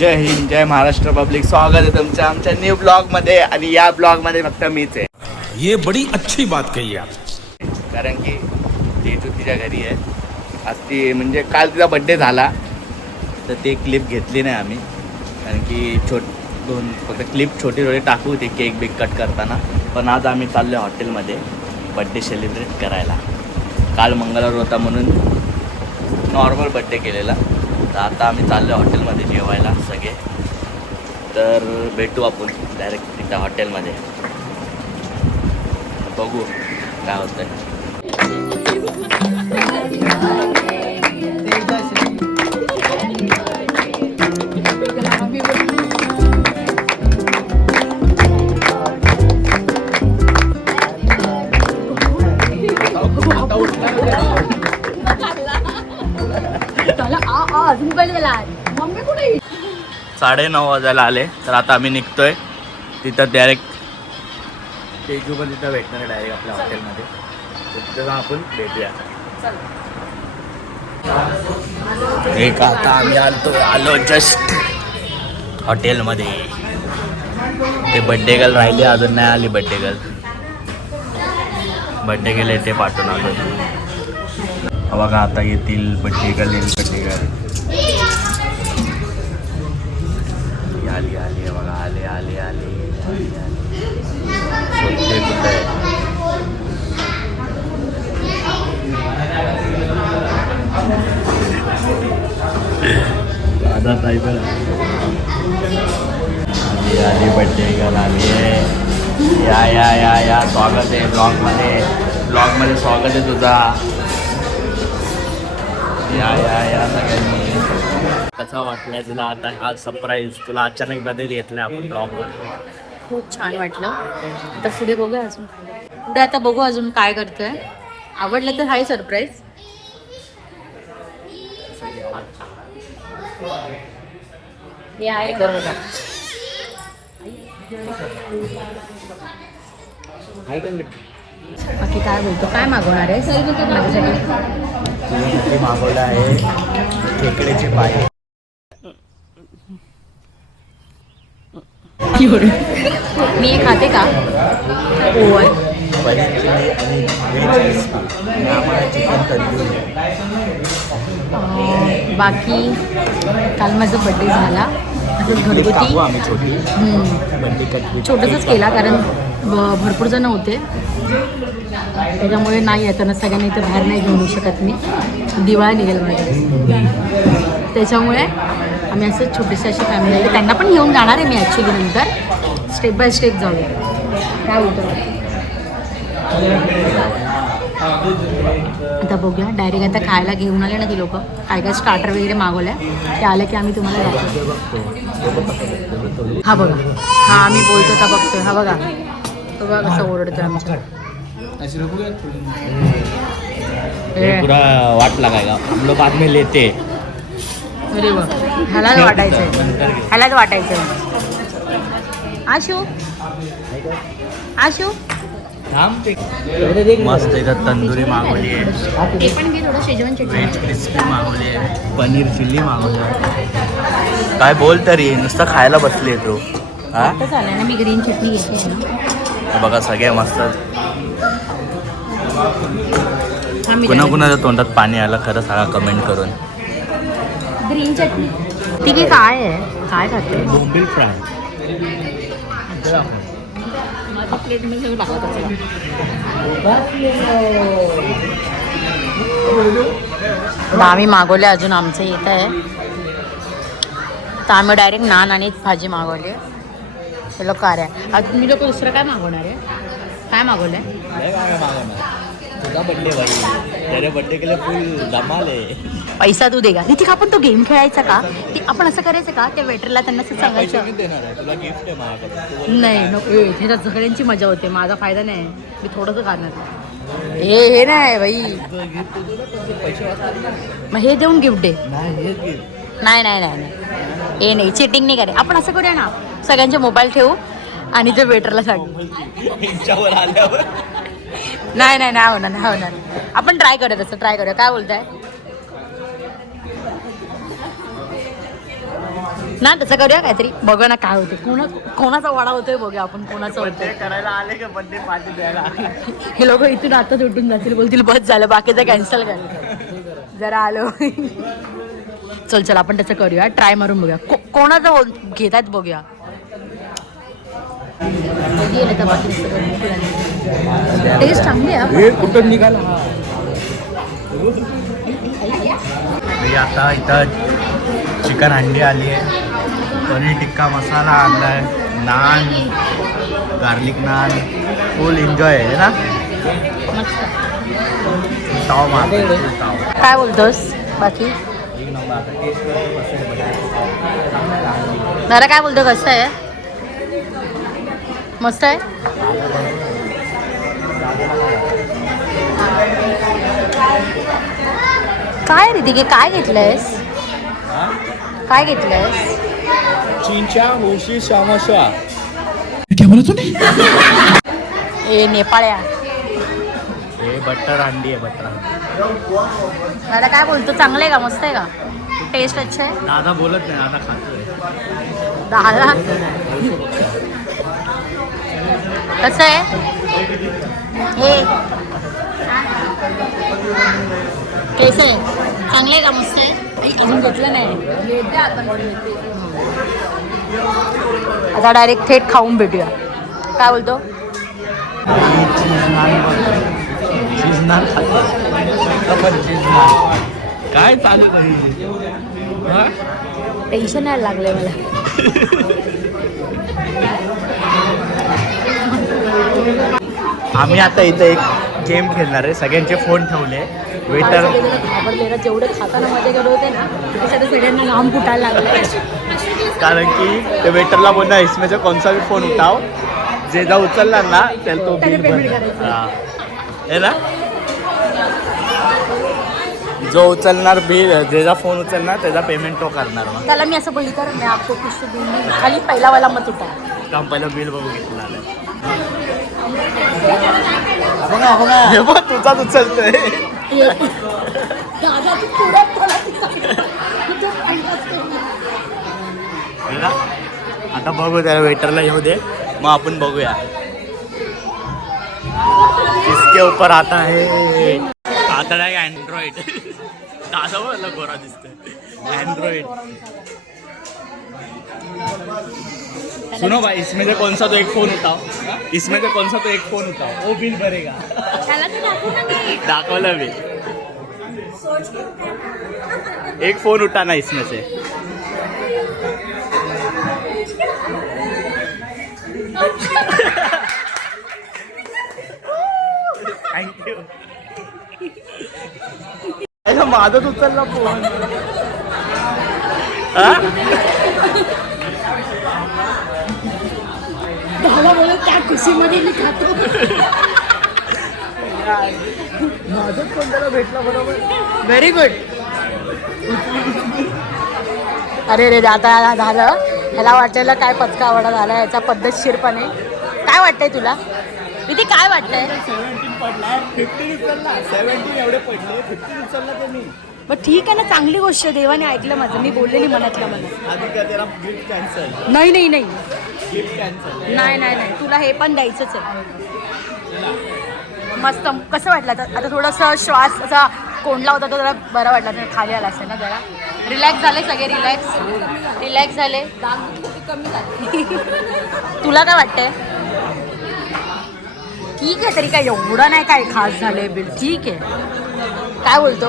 जय हिंद, जय Maharashtra public. स्वागत आहे तुमचं आमच्या न्यू ब्लॉगमध्ये. आणि या ब्लॉगमध्ये फक्त मीच आहे. ये बड़ी अच्छी बात कही आप. कारण की तेजू तिच्या घरी आहे आज. ती म्हणजे काल तिचा बड्डे झाला तर ते क्लिप घेतली नाही आम्ही. कारण की फक्त क्लिप छोटी टाकू ते केक बिक कट करताना. पण आज आम्ही चाललो आहे हॉटेलमध्ये बड्डे सेलिब्रेट करायला. काल मंगळवार होता म्हणून नॉर्मल बड्डे केलेला. तर आता आम्ही चाललो आहे हॉटेलमध्ये जेवायला सगळे. तर भेटू आपण डायरेक्ट तिथं हॉटेलमध्ये. बघू काय होतं आहे. अजून पहिले 9:30 वाजायला आले. तर आता आम्ही निघतोय तिथं डायरेक्ट. तेजू पण तिथं भेटणार आहे डायरेक्ट आपल्या हॉटेलमध्ये. तर तिथं जाऊन आपण भेटूया. एक आता आम्ही आलो जस्ट हॉटेलमध्ये. ते बड्डे गर्ल राहिली अजून नाही आली. बड्डे गर्ल ते पाठवून आलो. बघा आता येतील बड्डे गर्ल. बड्डे गर्ल आली बघा. आले शोधते कुठं आहे. दादा ताई पण आली बड्डे गर्ल आली आहे. या स्वागत आहे ब्लॉगमध्ये स्वागत आहे तुझा. या सगळ्यांनी. कसा वाटलाय तुला आता हा सरप्राईज? तुला अचानक मध्ये घेतलाय आपण ब्लॉगवर. खूप छान वाटलं. आता पुढे बघूया अजून. पुढे आता बघू अजून काय करतोय. आवडलं तर हाय सरप्राईज. हे आहे बरोबर. बाकी काय बोलतो? काय मागवणार आहे माझ्यासाठी? मागवलं आहे खेकड्याचे पाय. मी हे खाते का? ओव्हन पनीर चिली आणि व्हेज आणि आम्हाला चिकन तंदूरी. बाकी काल माझा बड्डे झाला. असंच घरगुती आम्ही छोटी बड्डे कट छोटंसंच केला. कारण भरपूर जण होते त्याच्यामुळे नाही येताना सगळ्यांनी इथं बाहेर नाही घेऊन येऊ शकत. मी दिवाळी निघेल माझ्या. त्याच्यामुळे आम्ही असं छोटीशी अशी फॅमिली आहे. त्यांना पण घेऊन जाणार आहे मी ॲक्च्युली. नंतर स्टेप बाय स्टेप जाऊया. काय होतं आता बघूया. डायरेक्ट आता खायला घेऊन आले ना ती लोक. काय स्टार्टर वगैरे मागवल्या. ते आलं की आम्ही तुम्हाला दाखवतो. हा बघा. हा आम्ही बोलतो तर बघतोय. हा बघा तो बघा कसं ओरडतोय आमच्या. पुरा वाट लगाएगा हम लोग बाद में लेते. अरे वा. ह्यालाच वाटायचं. आशू मस्त इथं तंदुरी मागवली आहे. ते पण घे थोडं. शेजवान चटणी व्हेज क्रिस्पी मागवली आहे. पनीर चिल्ली मागवली आहे. काय बोल तरी नुसतं खायला बसली आहे तू. हा झालं ना. मी ग्रीन चटणी घेतली बघा सगळे मस्त. ना. कुणाकुणाच्या तोंडात पाणी आलं खरं सांगा कमेंट करून. ग्रीन चटणी ती की काय आहे? काय खाते? बोंबील फ्राय. प्लेटमध्ये सगळं टाकत असेल. आम्ही मागवले. अजून आमचं येत आहे. तर आम्ही डायरेक्ट नान आणि भाजी मागवली. हे लोक काय आहे. तुम्ही लोक दुसरं काय मागवणार आहे? काय मागवलं आहे? तुझा बड्डे भाई. त्याने बड्डे केलं फुल धमाल आहे. पैसा तू दे का? तिथे आपण तो गेम खेळायचा का? ते आपण असं करायचं का? त्या वेटरला त्यांना असं सांगायचं. तुला गिफ्ट आहे माझ्याकडे. नाही नको. ह्याच्यात सगळ्यांची मजा होते. माझा फायदा नाही. मी थोडंसं खाणार. हे नाही भाई. मग हे देऊन गिफ्ट दे. नाही हे नाही. चिटिंग नाही करे. आपण असं करूया ना. सगळ्यांचे मोबाईल ठेवू आणि ते वेटरला सांगू. नाही होणार. आपण ट्राय करूया. तसं ट्राय करूया. काय बोलताय? ना तसं करूया काहीतरी बघूया ना काय होते कोणाचा वाडा होतोय बघूया आपण कोणाचा बड्डे होतोय. करायला आले का बड्डे पार्टी द्यायला हे लोक इथून आताच उठून जातील बोलतील बस झालं बाकीचं कॅन्सल कर जरा आलो. चल आपण त्याचं करूया ट्राय मारून बघूया कोणाचं घेत आहेत बघूया. टेस्ट चांगली आहे. कुठं निघाला आता इथं चिकन हंडी आली आहे, पनीर टिक्का मसाला आणला आहे, naan, garlic naan, full enjoy आहे ना. ताव मारतोय, ताव. काय बोलतोस बाकी एक नंबर. आता टेस्ट करतो कसं आहे बड्डे. जरा काय बोलतो कसं आहे मस्त आहे. काय रे तिघे काय घेतलंयस काय घेतलंयस. चीनच्या होशी शामशा ए नेपाळ्या हे बटर हंडी आहे, बटर हंडी. दादा काय बोलतो चांगलं आहे का मस्त आहे का टेस्ट अच्छा आहे. दादा बोलत नाही, दादा खातोय. दादा कसं आहे हे केस आहे चांगले आहे का मस्त आहे. अजून घेतलं नाही आता डायरेक्ट थेट खाऊन भेटूया. काय बोलतो चीज नान खातो. चीज नान काय चालू नाही. टेन्शन नाही लागलंय मला. आम्ही आता इथं एक गेम खेळणार आहे. सगळ्यांचे फोन ठेवले. वेटर घाबरले जेवढे खाताना मजा करत होते ना त्यासाठी सगळ्यांना घाम फुटायला लागले. कारण की ते वेटरला बोलणार इसमें से कौन सा भी फोन उठाव, जे जा उचलणार ना त्याला तो बिल आहे ना. जो उचलणार बिल, ज्याचा फोन उचलणार त्याचा पेमेंट तो करणार. मग त्याला मी असं बोलली तर मी आपको कुछ दूंगी खाली पहिला वाला मत उठा. काम पहिलं बिल बघू घेतलं आलं. हे बघ तुझाच उचलतोय. आता बघू त्याला वेटरला येऊ दे मग आपण बघूया किसके ऊपर आता है. आता नाही अँड्रॉइड. दादा बोलला गोरा दिसतोय अँड्रॉइड. सुनो भाई इसमें से कौन सा तो एक फोन उठाओ, इसमें से कौन सा तो एक फोन उठाओ, वो बिल भरेगा. दाखवलं मी. एक फोन उठाना इसमें से. थँक्यू. माझाच उचलला फोन. त्या खुशीमध्ये मी खातो. माझाच फोन त्याला भेटला बरोबर. Very good. अरे रे आता झालं ह्याला वाटायला काय पचका आवडा झाला याचा पद्धतशीरपणे. काय वाटतंय तुला किती काय वाटतंय. 17 पडला, 15 उचलला. 17 एवढे पडले, 15 उचलला त्यांनी. मग ठीक आहे ना चांगली गोष्ट. देवाने ऐकलं माझं. मी बोललेली मनातल्या मनात. आधी का त्याला गिफ्ट कॅन्सल. नाही गिफ्ट कॅन्सल. नाही तुला हे पण द्यायचंच आहे. मस्त. कसं वाटलं आता थोडंसं श्वास असा कोंडला होता तो जरा बरा वाटला. खाली आला असेल ना जरा. रिलॅक्स झाले सगळे. रिलॅक्स झाले. कमी झाले. तुला काय वाटतंय. ठीक आहे तरी काय एवढं नाही काय खास झालंय बिल. ठीक आहे काय बोलतो.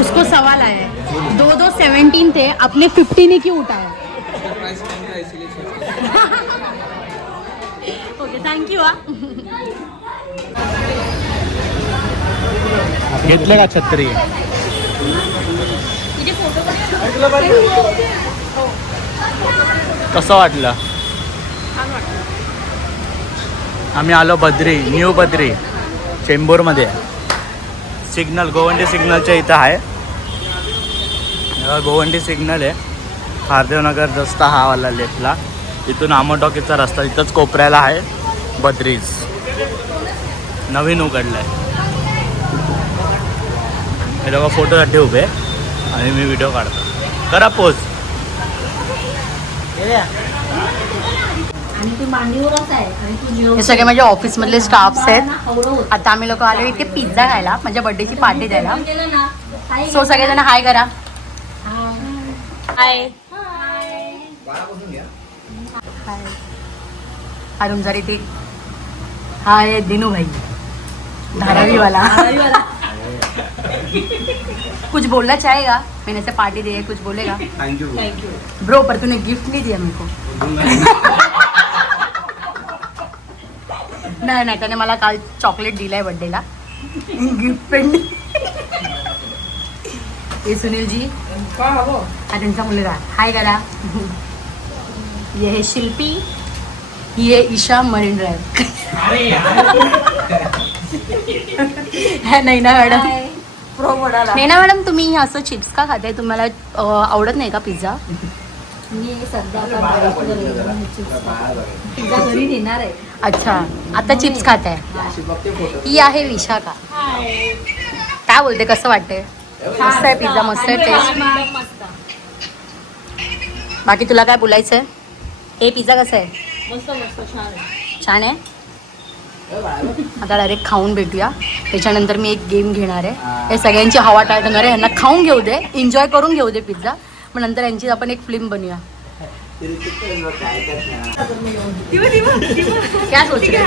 उसको सवाल आया है 2-2-17 थे अपने 50 ने क्यों उठाया. Okay thank you. घेतलं का छत्री. कसं वाटलं. आम्ही आलो बद्री, न्यू बद्री चेंबूरमध्ये. सिग्नल गोवंडी सिग्नलच्या इथं आहे. गोवंडी सिग्नल आहे. खारदेवनगर रस्ता हा वाला लेफ्टला. इथून आमोटॉकीचा रस्ता इथंच कोपऱ्याला आहे बद्रीज. नवीन उघडलं आहे. हे लोक फोटोसाठी उभे आणि मी व्हिडिओ काढतो. करा पोच. हे सगळे माझे ऑफिसमधले स्टाफ्स आहेत. आता आम्ही लोक आलो इथे पिझ्झा खायला, माझ्या बर्थडेची पार्टी द्यायला. सो सगळेजण हाय करा. हाय. हा तुमचा ऋतिक. हाय दिनू भाई धारावी वाला. कुछ बोलना चाहेगा? मैंने से पार्टी दी है, कुछ बोलेगा? थैंक यू ब्रो पर तूने गिफ्ट नहीं दिया मेरे को. नाही नाही, त्याने मला काल चॉकलेट दिलाय बर्थडेला. गिफ्ट पेंड. हे सुनील जी हा त्यांचा मुलगा. हाय करा. ये है शिल्पी. ही आहे ईशा मरीन ड्राईव्ह. नाही ना मॅडम. नाही ना मॅडम, तुम्ही असं चिप्स का खाताय? तुम्हाला आवडत नाही का पिझ्झा? मी सध्या पिझ्झा घरी नेणार आहे. अच्छा, आता चिप्स खात आहे. ही आहे विशाखा. काय बोलते, कसं वाटते? मस्त आहे पिझ्झा, मस्त आहे टेस्ट. बाकी तुला काय बोलायचं आहे? हे पिझ्झा कसं आहे? मस्त मस्त छान आहे. छान आहे. आता डायरेक्ट खाऊन भेटूया. त्याच्यानंतर मी एक गेम घेणार आहे. हे सगळ्यांची हवा टाळत होणार आहे. यांना खाऊन घेऊ दे, एन्जॉय करून घेऊ दे पिझ्झा. मग नंतर यांची आपण एक फिल्म बनवूया. क्या सोच रहे हैं?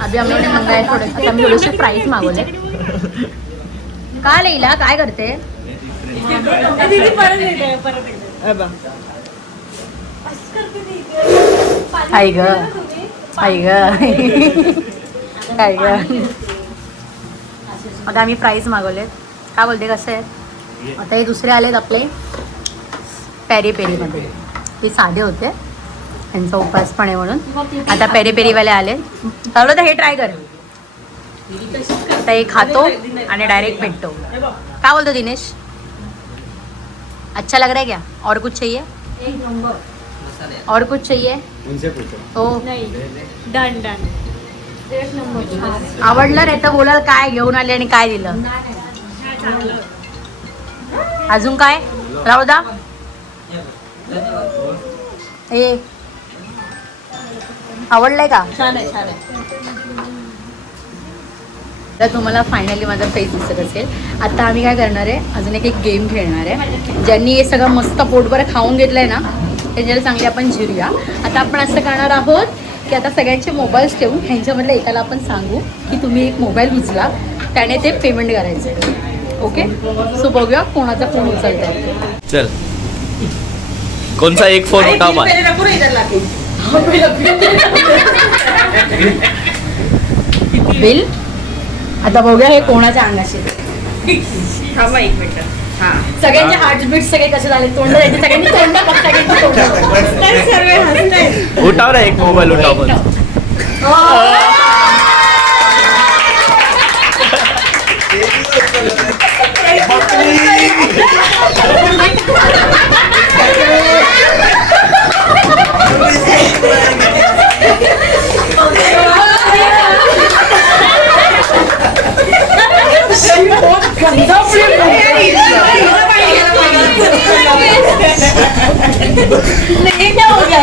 अभी हम लोगों ने मंगाए थोडे. आता मी थोडेसे प्राईस मागवले. काय लिहिला, काय करते? आई ग, आई ग, काय ग. आता आम्ही प्राईस मागवले. काय बोलते, कसं आहे? आता हे दुसरे आलेत आपले पेरी पेरीमध्ये. ते साधे होते, त्यांचा उपास पण आहे म्हणून. आता पेरी पेरीवाले आले. चालू तर हे ट्राय कर. आता हे खातो आणि डायरेक्ट भेटतो. काय बोलतो दिनेश? अच्छा लग रहा है क्या? और कुछ चाहिए? एक नंबर. और कुछ चाहिए? उनसे पूछो. हो. Done done. एक नंबर. आवडलं रे तर बोलाल काय घेऊन आले आणि काय दिलं. अजून काय? राहू दा. ए आवडलंय का? छान आहे छान आहे. तर तुम्हाला फायनली माझा फेस दिसत असेल. आता आम्ही काय करणार आहे, अजून एक गेम खेळणार आहे. ज्यांनी हे सगळं मस्त पोटभर खाऊन घेतलंय ना, त्याच्याला चांगली आपण जिरूया. आता आपण असं करणार आहोत की आता सगळ्यांचे मोबाईल्स ठेवून ह्यांच्यामधल्या एकाला आपण सांगू की तुम्ही एक मोबाईल उचला, त्याने ते पेमेंट करायचं. ओके, सो बघूया कोणाचा फोन उचलत आहे. चल, कोणचा एक फोन उठाव मग. बिल. आता बघूया हे कोणाच्या अंगाशी. थांबा एक मिनिट. हा सगळ्यांचे हार्टबीट सगळे कसे झाले, तोंड द्यायचे सगळ्यांनी, तोंड बघ सगळ्यांची तोंड. सर्व हसतायत. उठाव ना, एक मोबाईल उठाव मग. नहीं क्या हो गया?